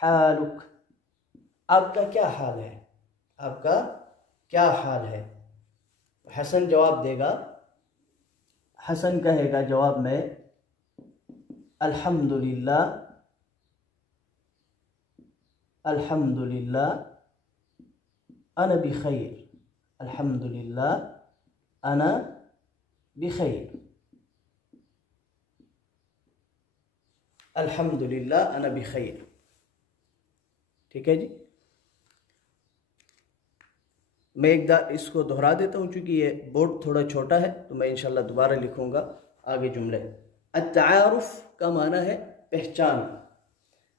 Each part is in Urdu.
حالک، آپ کا کیا حال ہے، آپ کا کیا حال ہے۔ حسن جواب دے گا، حسن کہے گا جواب میں الحمدللہ، الحمدللہ انا بخیر، الحمدللہ انا بخیر، الحمدللہ انا بخیر۔ ٹھیک ہے جی، میں ایک اس کو دہرا دیتا ہوں چونکہ یہ بورڈ تھوڑا چھوٹا ہے، تو میں انشاءاللہ دوبارہ لکھوں گا آگے جملے۔ التعارف کا معنی ہے پہچان،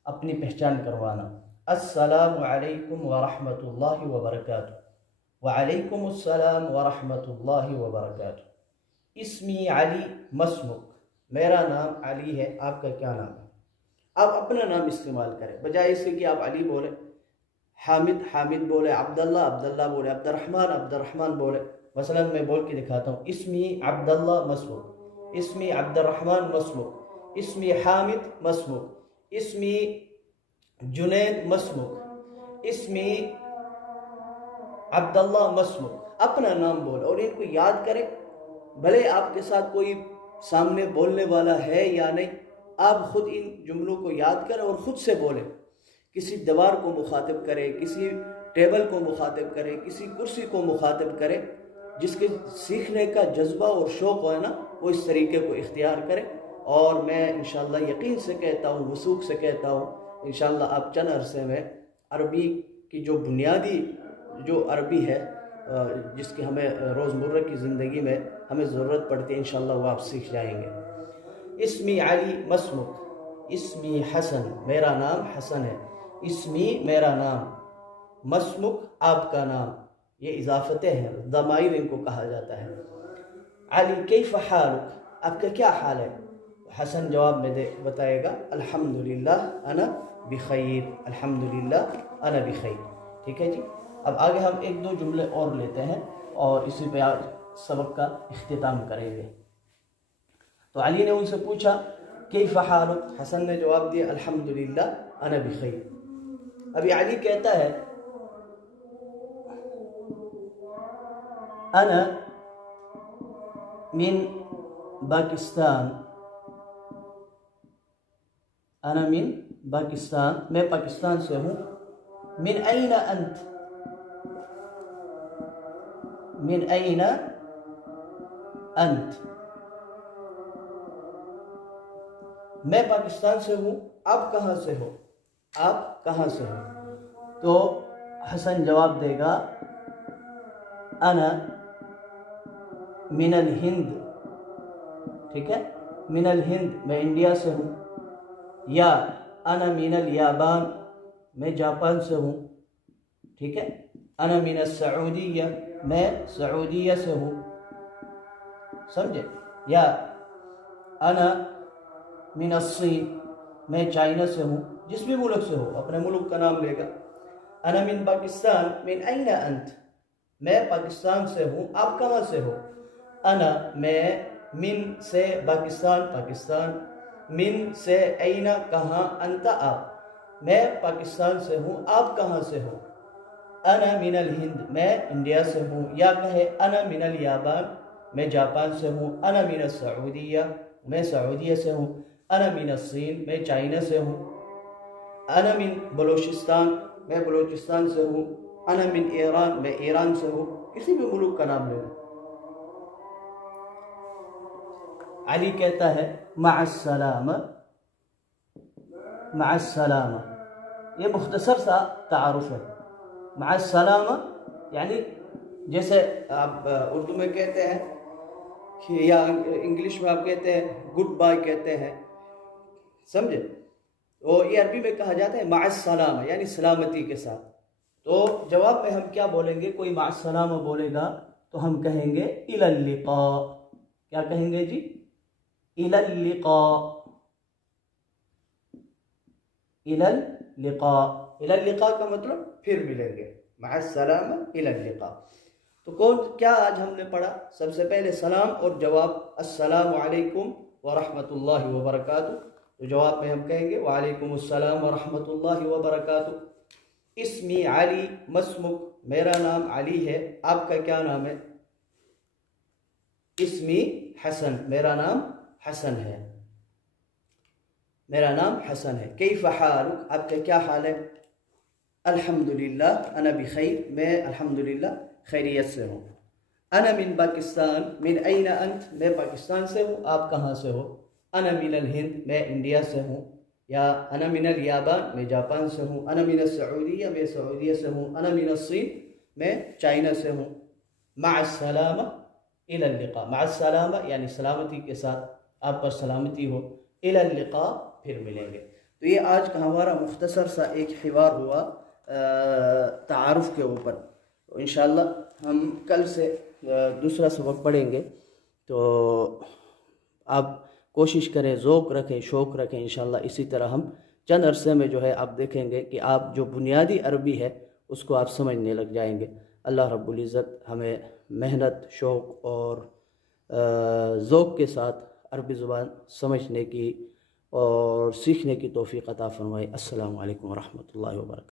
اپنی پہچان کروانا۔ السلام علیکم ورحمۃ اللہ وبرکاتہ، وعلیکم السلام ورحمۃ اللہ وبرکاتہ۔ اسمی علی مسمک، میرا نام علی ہے، آپ کا کیا نام ہے۔ آپ اپنا نام استعمال کریں، بجائے اس سے کہ آپ علی بولے، حامد حامد بولے، عبداللہ عبداللہ بولے، عبد الرحمن بولے۔ مثلا میں بول کے دکھاتا ہوں، اسمی عبداللہ مسمک، اسمی عبد الرحمن مسمک، اسمی حامد مسمک، اسمی جنید مسمک، اسمی عبداللہ مسمک۔ اپنا نام بولے اور ان کو یاد کرے، بھلے آپ کے ساتھ کوئی سامنے بولنے والا ہے یا نہیں، آپ خود ان جملوں کو یاد کریں اور خود سے بولیں۔ کسی دیوار کو مخاطب کرے، کسی ٹیبل کو مخاطب کرے، کسی کرسی کو مخاطب کرے، جس کے سیکھنے کا جذبہ اور شوق ہے نا، وہ اس طریقے کو اختیار کرے۔ اور میں انشاءاللہ یقین سے کہتا ہوں، وثوق سے کہتا ہوں، انشاءاللہ آپ چند عرصے میں عربی کی جو بنیادی جو عربی ہے جس کی ہمیں روزمرہ کی زندگی میں ہمیں ضرورت پڑتی ہے، انشاءاللہ وہ آپ سیکھ جائیں گے۔ اسمی علی مسمک، اسمی حسن، میرا نام حسن ہے، اسمی میرا نام، مسمک آپ کا نام، یہ اضافتیں ہیں، ضمائر ان کو کہا جاتا ہے۔ علی کیف حالک، آپ کا کیا حال ہے۔ حسن جواب میں بتائے گا الحمدللہ انا بخیر، الحمدللہ انا بخیر۔ ٹھیک ہے جی، اب آگے ہم ایک دو جملے اور لیتے ہیں اور اسی پہ آج سبق کا اختتام کریں گے۔ تو علی نے ان سے پوچھا کیف حالک، حسن نے جواب دیا الحمدللہ انا بخیر۔ ابھی علی کہتا ہے انا من پاکستان، انا من پاکستان، میں پاکستان سے ہوں۔ من این انت، من این انت، میں پاکستان سے ہوں، آپ کہاں سے ہو، آپ کہاں سے ہو۔ تو حسن جواب دے گا انا من الہند، ٹھیک ہے، من الہند، میں انڈیا سے ہوں، یا انا من الیابان، میں جاپان سے ہوں، ٹھیک ہے، انا من السعودیہ، میں سعودیہ سے ہوں، سمجھے، یا انا من الصین، میں چائنا سے ہوں، جس بھی ملک سے ہو اپنے ملک کا نام لے گا۔ انا من پاکستان، من این انت، میں پاکستان سے ہوں، آپ کہاں سے ہو۔ انا، میں، من سے پاکستان، پاکستان، من سے این، کہاں، انت آپ، میں پاکستان سے ہوں، آپ کہاں سے ہو۔ انا من الہند، میں انڈیا سے ہوں، یا کہے انا من الیابان، میں جاپان سے ہوں، انا من السعودیہ، میں سعودیہ سے ہوں، انا من الصین، میں چائنا سے ہوں، انا من بلوچستان، میں بلوچستان سے ہوں، انا من ایران، میں ایران سے ہوں، کسی بھی ملک کا نام لینا۔ علی کہتا ہے مع السلامہ، مع السلامہ، یہ مختصر سا تعارف ہے۔ مع السلامہ یعنی جیسے آپ اردو میں کہتے ہیں کہ یا انگلش میں آپ کہتے ہیں گڈ بائی کہتے ہیں، سمجھے، اور یہ عربی میں کہا جاتا ہے مع السلامہ یعنی سلامتی کے ساتھ۔ تو جواب میں ہم کیا بولیں گے، کوئی مع السلامہ بولے گا تو ہم کہیں گے الی اللقاء، کیا کہیں گے جی، الی اللقاء، الی اللقاء، الی اللقاء کا مطلب پھر ملیں گے، مع السلامہ الی اللقاء۔ تو کیا آج ہم نے پڑھا، سب سے پہلے سلام اور جواب، السلام علیکم ورحمۃ اللہ وبرکاتہ۔ تو جواب میں ہم کہیں گے وعلیکم السلام ورحمۃ اللہ وبرکاتہ. اسمی علی مسمک، میرا نام علی ہے، آپ کا کیا نام ہے؟ اسمی حسن، میرا نام حسن ہے، میرا نام حسن ہے. کیف حالک، آپ کا کیا حال ہے؟ الحمدللہ انا بخیر، میں الحمدللہ خیریت سے ہوں. انا من پاکستان، من این انت، میں پاکستان سے ہوں، آپ کہاں سے ہو؟ انا من الہند، میں انڈیا سے ہوں. یا انا من الیابان، میں جاپان سے ہوں. انا من السعودیہ، میں سعودیہ سے ہوں. انا من الصین، میں چائنا سے ہوں. مع السلامہ الی اللقاء، مع السلامہ یعنی سلامتی کے ساتھ، آپ پر سلامتی ہو. الی اللقاء، پھر ملیں گے. تو یہ آج کا ہمارا مختصر سا ایک حوار ہوا تعارف کے اوپر. تو انشاءاللہ ہم کل سے دوسرا سبق پڑھیں گے. تو آپ کوشش کریں، ذوق رکھیں، شوق رکھیں. انشاءاللہ اسی طرح ہم چند عرصے میں جو ہے آپ دیکھیں گے کہ آپ جو بنیادی عربی ہے اس کو آپ سمجھنے لگ جائیں گے. اللہ رب العزت ہمیں محنت، شوق اور ذوق کے ساتھ عربی زبان سمجھنے کی اور سیکھنے کی توفیق عطا فرمائے. السلام علیکم ورحمۃ اللہ وبرکاتہ.